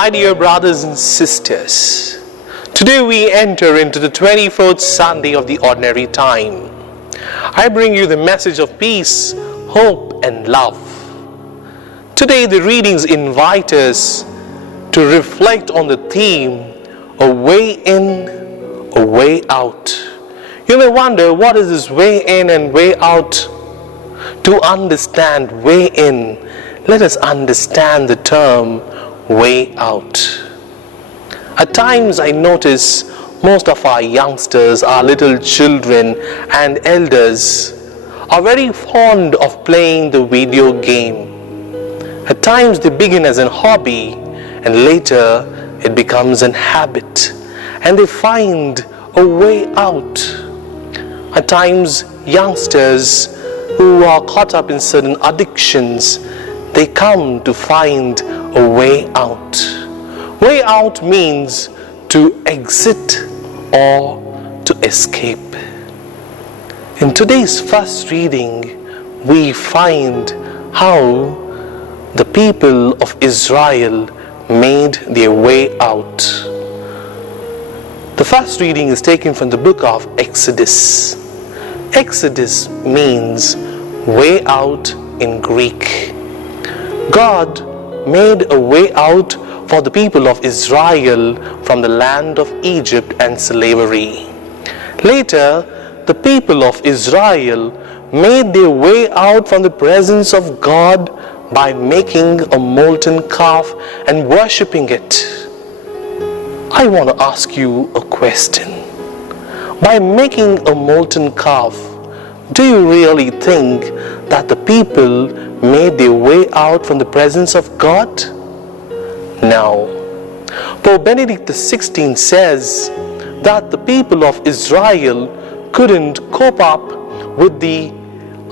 My dear brothers and sisters, today we enter into the 24th Sunday of the Ordinary Time. I bring you the message of peace, hope and love. Today the readings invite us to reflect on the theme, a way in, a way out. You may wonder, what is this way in and way out? To understand way in, let us understand the term way out. At times I notice most of our youngsters, our little children and elders are very fond of playing the video game. At times they begin as a hobby and later it becomes an habit and they find a way out. At times youngsters who are caught up in certain addictions, they come to find a way out. Way out means to exit or to escape. In today's first reading, we find how the people of Israel made their way out. The first reading is taken from the book of Exodus. Exodus means way out in Greek. God made a way out for the people of Israel from the land of Egypt and slavery. Later, the people of Israel made their way out from the presence of God by making a molten calf and worshipping it. I want to ask you a question. By making a molten calf, do you really think that the people made their way out from the presence of God? No. Pope Benedict XVI says that the people of Israel couldn't cope up with the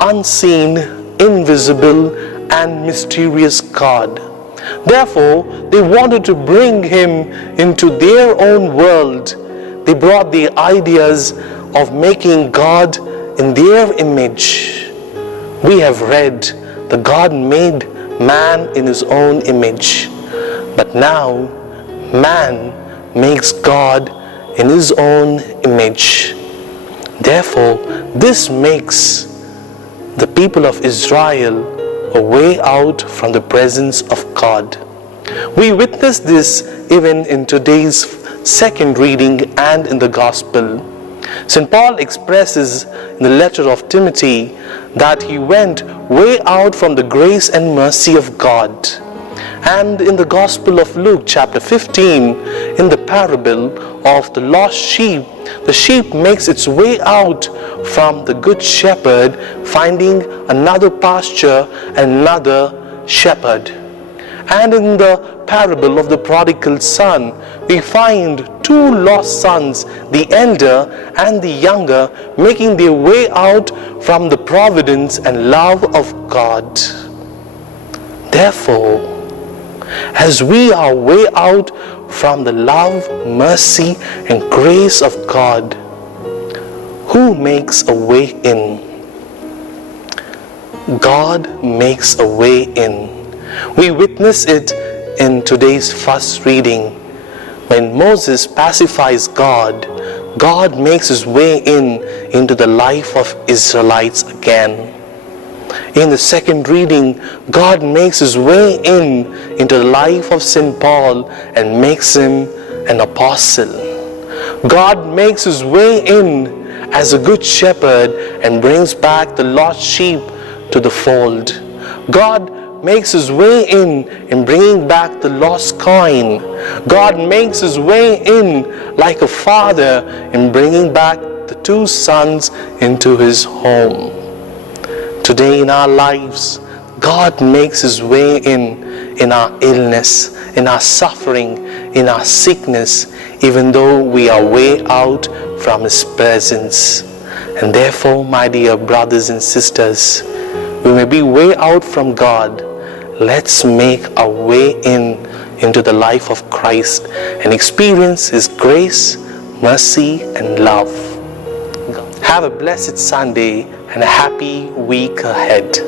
unseen, invisible and mysterious God. Therefore, they wanted to bring him into their own world. They brought the ideas of making God in their image. We have read that God made man in his own image, but now man makes God in his own image. Therefore, this makes the people of Israel a way out from the presence of God. We witness this even in today's second reading and in the Gospel. St. Paul expresses in the letter of Timothy that he went way out from the grace and mercy of God. And in the Gospel of Luke chapter 15, in the parable of the lost sheep, the sheep makes its way out from the good shepherd, finding another pasture and another shepherd. And in the parable of the prodigal son, we find two lost sons, the elder and the younger, making their way out from the providence and love of God. Therefore, as we are way out from the love, mercy and grace of God, who makes a way in? God makes a way in. We witness it in today's first reading. When Moses pacifies God, God makes his way into the life of Israelites again. In the second reading, God makes his way into the life of St. Paul and makes him an apostle. God makes his way in as a good shepherd and brings back the lost sheep to the fold. God makes his way in bringing back the lost coin. God makes his way in like a father in bringing back the two sons into his home. Today in our lives, God makes his way in our illness, in our suffering, in our sickness, even though we are way out from his presence. And therefore, my dear brothers and sisters, we may be way out from God. Let's make our way into the life of Christ and experience his grace, mercy and love. Have a blessed Sunday and a happy week ahead.